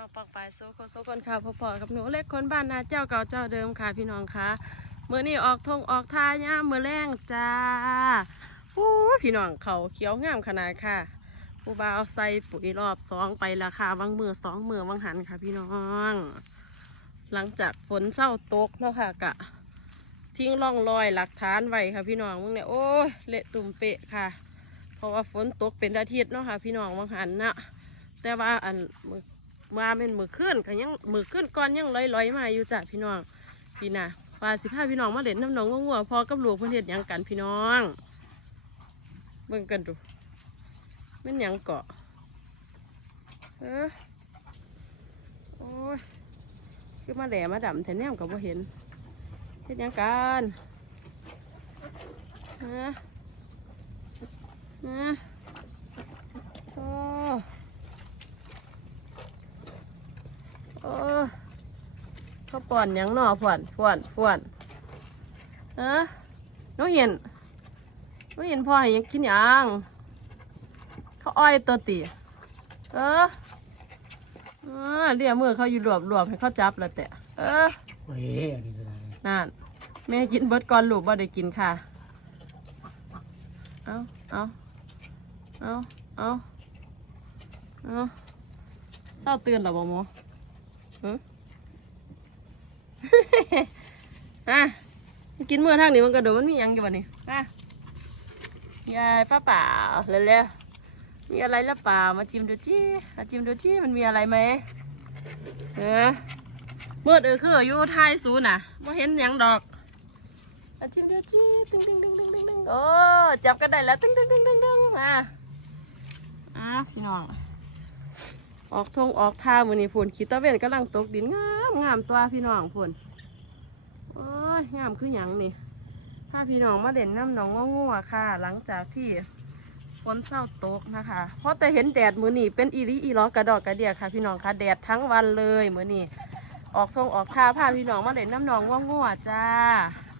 น้องปอกปลายสู้คนสู้คนค่ะพ่อๆกับหนูเล็กคนบ้านนาเจ้าเก่าเจ้าเดิมค่ะพี่น้องค่ะเมื่อนี้ออกทงออกทาย่ามมือแรงจ้าอู้พี่น้องเขาเขียวงามขนาดค่ะผู้บ่าวใส่ปุ๋ยรอบสองไปราคาวังมือสองมือวังหันค่ะพี่น้อง หลังจากฝนเศร้าตกแล้วค่ะกะ ทิ้งร่องรอยหลักฐานไว้ค่ะพี่น้องมึงเนี่ยโอ้ยเละตุ่มเปะค่ะ เพราะว่าฝนตกเป็นอาทิตย์เนาะค่ะ พี่น้องวังหันนะแต่ว่าอัน มือมาเป็นมือขึ้นก็ยังมือขึ้นก่อนยังลอยลอยๆมาอยู่จ้ะพี่น้องพี่น่ะว่าสิพาพี่น้องมาเล่นน้ำหนองงัวๆพอกับหลวงเพื่อนเฮ็ดยังกันพี่น้อง เบิ่งกันดูม่นยังเกาะเออโอ้ยคือมาแหลมาดำแต่แนมกับว่าเห็นเฮ็ดยังกันฮะฮะโอ้โอ้ เขาป่อนหยังหนอผ่วนผ่วนผ่วนเออน้องเห็นน้องเห็นพ่อให้หยังกินหยังเขาอ้อยตัวตีเออเออเรียกมือเขาอยู่รวบรวบให้เขาจับแล้วแต่เออโอ้ยอันนี้ก็ได้นั่นแม่กินเบิดก่อนลูกบ่ได้กินค่ะ เอาเอาเอาเอาเอาเศร้าตื่นหรอบ่หมอหึ อะกินเมื้อทางนี้มันกระโดดมันมียังอยู่บ่นี่อะยายป้าเปล่าเร็วๆมีอะไรหรือเปล่ามาจิ้มดูจี้มาจิ้มดูจี้มันมีอะไรไหมเออมืดเออคืออยู่ท้ายสูน่ะไม่เห็นยังดอกอาชิมดียวจีตึ้งตึ้งตึ้งตึ้งตึงตึงโอ้จับกันได้แล้วตึ้งตึ้งตึ้งตึงตึงอะอะพี่น้อง ออกทงออกท่ามือนี่ฝุ่นขีตะเวนกำลังตกดินงามงามตัวพี่น้องฝุ่นโอ้ยงามคือหยังนี่พาพี่น้องมาเด่นน้ำหนองว่างัวค่ะ หลังจากที่ฝนเศร้าตกนะคะ เพราะแต่เห็นแดดมือนี่เป็นอีหลีอีล้อกระดอกกระเดียค่ะ พี่น้องค่ะแดดทั้งวันเลยมือนี่ออกทงออกท่าพาพี่น้องมาเล่นน้ำหนองว่างัวจ้า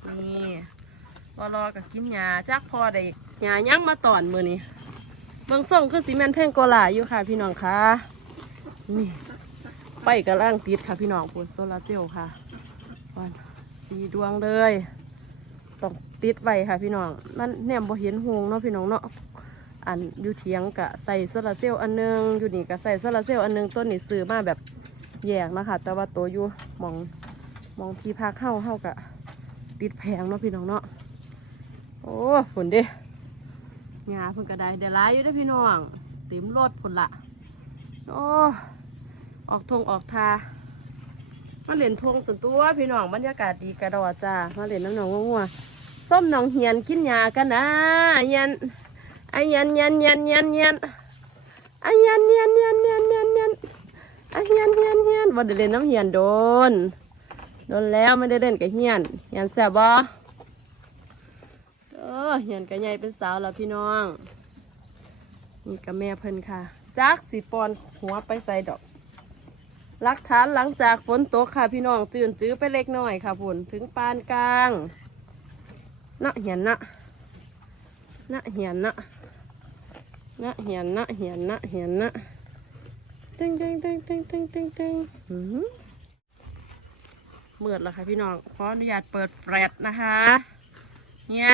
นี่รอรอกับกินหญ้าจักพอได้หญ้ายั้งมาตอนมือนี้เมืองส่งคือซีเมนต์แพงโกลาอยู่ค่ะ พี่น้องค่ะ นี่ไฟกระล่างติดค่ะพี่น้องปูนโซลาร์เซลล์ค่ะวันสีดวงเลยต้องติดไว้ค่ะพี่น้องมันแนมบ่เห็นหงเนาะพี่น้องเนาะอันอยู่เทียงกะใส่โซลาร์เซลล์อันหนึงอยู่นี่กะใส่โซลาร์เซลล์อันหนึงต้นนี่ซื้อมาแบบแยกนะคะแต่ว่าตัวอยู่มองมองที่พักเข้าเข้ากะติดแพงเนาะพี่น้องเนาะโอ้ฝนเด้งาเพิ่นกระไดเดี๋ยวร้ายอยู่ด้อพี่น้องเต็มรถฝนละโอ้ ออกทงออกทามาเล่นทงส่วนตัวพี่น้องบรรยากาศดีกระดอจ้ามาเล่นน้ำหนองงัวส้มหนองเหียนกินยากันนะเยันไอยันยันยันยันยันไอยันยันยันยันยันยันอะเฮียนเฮียนเฮียนบ่ได้เล่นน้ำเฮียนโดนโดนแล้วไม่ได้เล่นกับเฮียนเฮียนแซบบ่เออเฮียนกับใหญ่เป็นสาวแล้วพี่น้องนี่กับแม่เพิ่นค่ะจักสีปอนหัวไปใส่ดอก ลักฐานหลังจากฝนตกค่ะพี่น้องจืนจื้อไปเล็กน้อยค่ะพุนถึงปานกลางนะเหียนนะนะเหียนนะนะเหียนนะเหียนนะเหียนนะตึงตึงตึงตึงตึงตึงตึงหืมมืดแล้วค่ะพี่น้องขออนุญาตเปิดแฟลชนะคะเงี้ย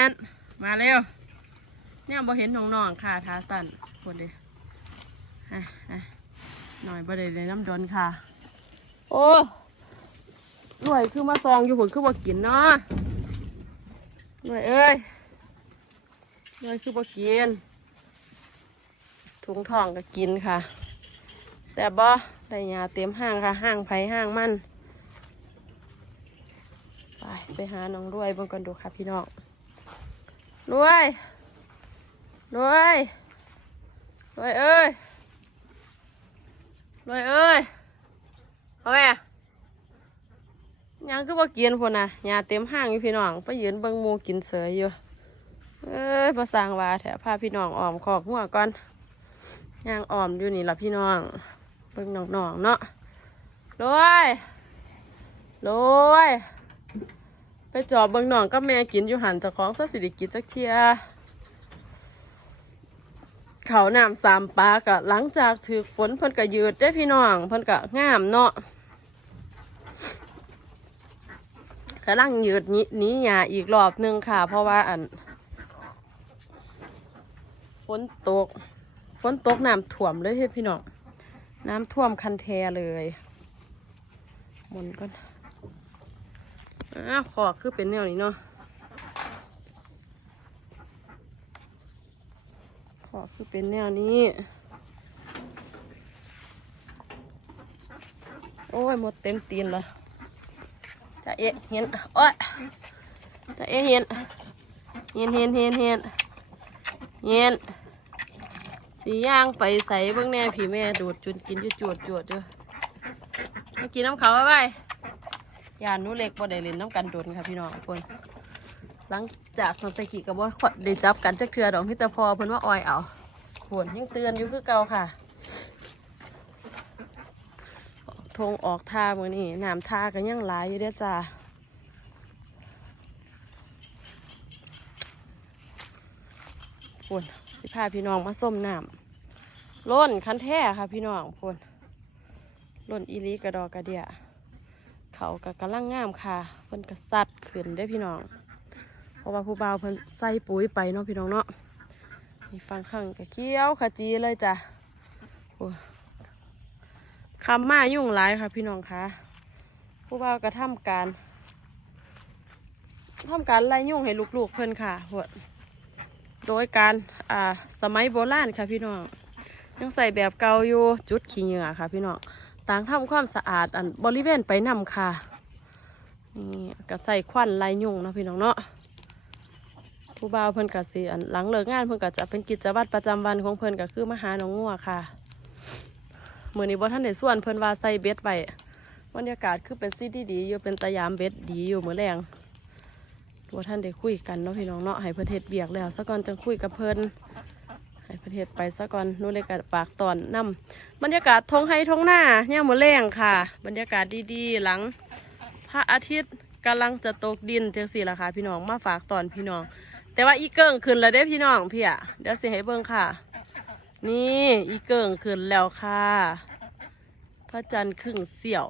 มาเร็วเนี่ยบ่เห็นน้องๆค่ะทาสันคนเดียวอะอะหน่อยบ่ได้เลยน้ำดนค่ะ โอ้รวยคือมาซองอยู่ผลคือบ่กินเนาะรวยเอ้ยรวยคือบ่กินถุงทองก็กินค่ะแซ่บบ่ได้ยาเต็มห้างค่ะ ห้างไผห้างมันไปไปหาน้องรวยเบิ่งกันดูค่ะพี่น้องรวยรวยรวยเอ้ยรวยเอ้ย เอแม่ยังคือบ่กินพุ่นน่ะยาเต็มห้างอยู่พี่น้องไปยืนเบิ่งมูกินเสยออยู่เอ้ยมาสร้างว่าแถวพาพี่น้องออมขอกหัวก่อนย่างออมอยู่นี่ละพี่น้อง เบิ่งน้องๆเนาะรวยรวยไปจอบเบิ่งน้องกับแม่กินอยู่หันจ้าของซะสิริกินจักเทียเขาน้ำสามปลากะหลังจากถือฝนเพิ่นก็ยืดได้พี่น้องเพิ่นก็งามเนาะ กำลังยืดนี้นี้หยาอีกรอบหนึงค่ะ เพราะว่าอันฝนตกฝนตกน้ำท่วมเลยเฮ้พี่น้องน้ำท่วมคันแทเลยมนก่อนอ้าวขอคือเป็นแนวนี้เนาะขอคือเป็นแนวนี้ โอ้ยหมดเต็มตีนเลย จะเอะเห็นโอ้ยจะเอะเห็นเห็นเห็นเห็นเห็นเห็นสีย่างไปใส่เบื้องแน่ผีแม่ดูดจุนกินจุดจวดจวดด้วยมากินน้ำเขาไปไปยานหนูเล็กบ่ได้เล่นน้ำกันโดนค่ะพี่น้องทุกคน หลังจากนตะขีกับว่าขอดได้จับกันจักเทือดอกพิตาพอเพิ่นว่าออยเอาโหนยังเตือนอยู่คือเก่าค่ะ ทงออกท่ามือนี่น้ำท่ากันยังหลายอยู่เด้อจ้าพนสิพาพี่น้องมาส้มน้ำล้นคันแท้ค่ะพี่น้องพนล้นอีลีกระดอกกระเดียเขากะกำลังงามค่ะเพิ่นกระสัดขึ้นได้พี่น้อง เพราะว่าผู้บ่าวเพิ่นใส่ปุ๋ยไปเนาะพี่น้องเนาะนี่ฟังข้างกะเกี้ยวขจีเลยจ้ะโอ้ คำมายุ่งหลายค่ะ พี่น้องคะผู้บ่าวกระทำการทำการไล่ยุ่งให้ลูกๆเพิ่อนค่ะหัวโดยการอ่าสมัยโบราณค่ะพี่น้องยังใส่แบบเก่าอยู่จุดขี้เหงื่อค่ะ พี่น้องต่างทำความสะอาดอันบริเวณไปนำค่ะนี่ก็ใส่ควันไล่ยุ่งนะพี่น้องเนาะผู้บ่าวเพิ่อนก็สิอันหลังเลิกงานเพิ่อนก็จะเป็นกิจวัตรประจำวันของเพิ่อนก็คือมาหาน้องงัวค่ะ มือนี้บ่ทันได้ส่วนเพิ่นว่าใส่เบ็ดไว้บรรยากาศคือเป็นซีดีดีอยู่เป็นตะยามเบ็ดดีอยู่มือแรงบ่ทันได้คุยกันเนาะพี่น้องเนาะให้เพิ่นเฮ็ดเบียกแล้วซะก่อนจังคุยกับเพิ่นให้เพิ่นเฮ็ดไปซะก่อนนู่นเลยก็ฝากตอนนํบรรยากาศทงไห้ทงหน้ายามมื้อแรงค่ะ บรรยากาศดีๆ หลังพระอาทิตย์กำลังจะตกดินจังซี่ล่ะค่ะพี่น้องมาฝากตอนพี่น้อง แต่ว่าอีเกิงขึ้นแล้วเด้พี่น้องพี่อะเดี๋ยวสิให้เบิ่งค่ะ นี่อีเกิงขึ้นแล้วค่ะ พระจันทร์ครึ่งเสี้ยว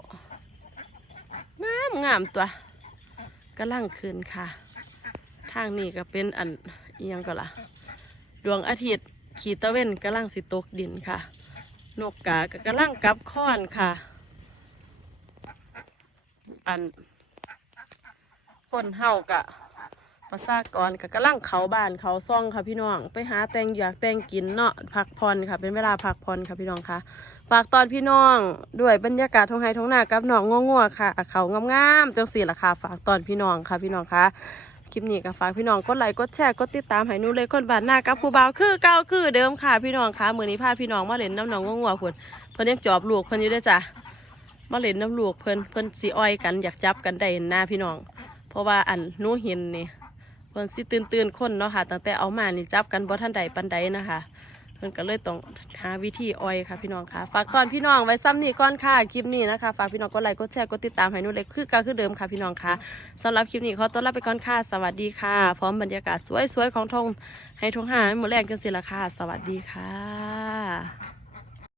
งามงามตัวกำลังขึ้นค่ะ ทางนี้ก็เป็นอันเอียงก็ล่ะดวงอาทิตย์ขีตะเว้นกำลังสิตกดินค่ะ นกกาก็กำลังกลับค้อนค่ะ อันคนเฮากะ ประสากรกับกำลังเขาบ้านเขาซ่องค่ะพี่น้อง ไปหาแตงอยากแตงกินเนาะพักผ่อนค่ะ เป็นเวลาพักผ่อนค่ะพี่น้องค่ะฝากตอนพี่น้องด้วยบรรยากาศทงไฮทงหน้ากับหนองงัวๆค่ะ เขางามๆจังสี่ละค่ะ ฝากตอนพี่น้องค่ะพี่น้องค่ะคลิปนี้ก็ฝากพี่น้องกดไลค์กดแชร์กดติดตามให้หนูเลยคนบ้านหน้ากับผู้บ่าวคือเก่าคือเดิมค่ะพี่น้องค่ะมือนี้พาพี่น้องมาเล่นน้ำหนองงัวๆพุ่นเพิ่นยังจอบลูกเพิ่นอยู่ด้วยจ้ะมาเล่นน้ำลูกเพิ่นเพิ่นสีอ้อยกันอยากจับกันได้เห็นหน้าพี่น้อง เพราะว่าอันหนูเห็นนี่ พิ่นสิตื่นตื่นๆคนเนาะค่ะ ตั้งแต่เอามานี่จับกันบ่ทันใดปันใดนะคะเพิ่นก็เลยต้องหาวิธีอ้อยค่ะพี่น้องค่ะ ฝากก่อนพี่น้องไว้ซ้ำนี่ก่อนค่ะคลิปนี้นะคะ ฝากพี่น้องกดไลค์กดแชร์กดติดตามให้หนูเล็กคือเก่าคือเดิมค่ะพี่น้องค่ะสำหรับคลิปนี้ขอต้อนรับไปก่อนค่ะ สวัสดีค่ะ พร้อมบรรยากาศสวยๆของทงให้ทงหาให้หมดแรงกันสิละค่ะ สวัสดีค่ะ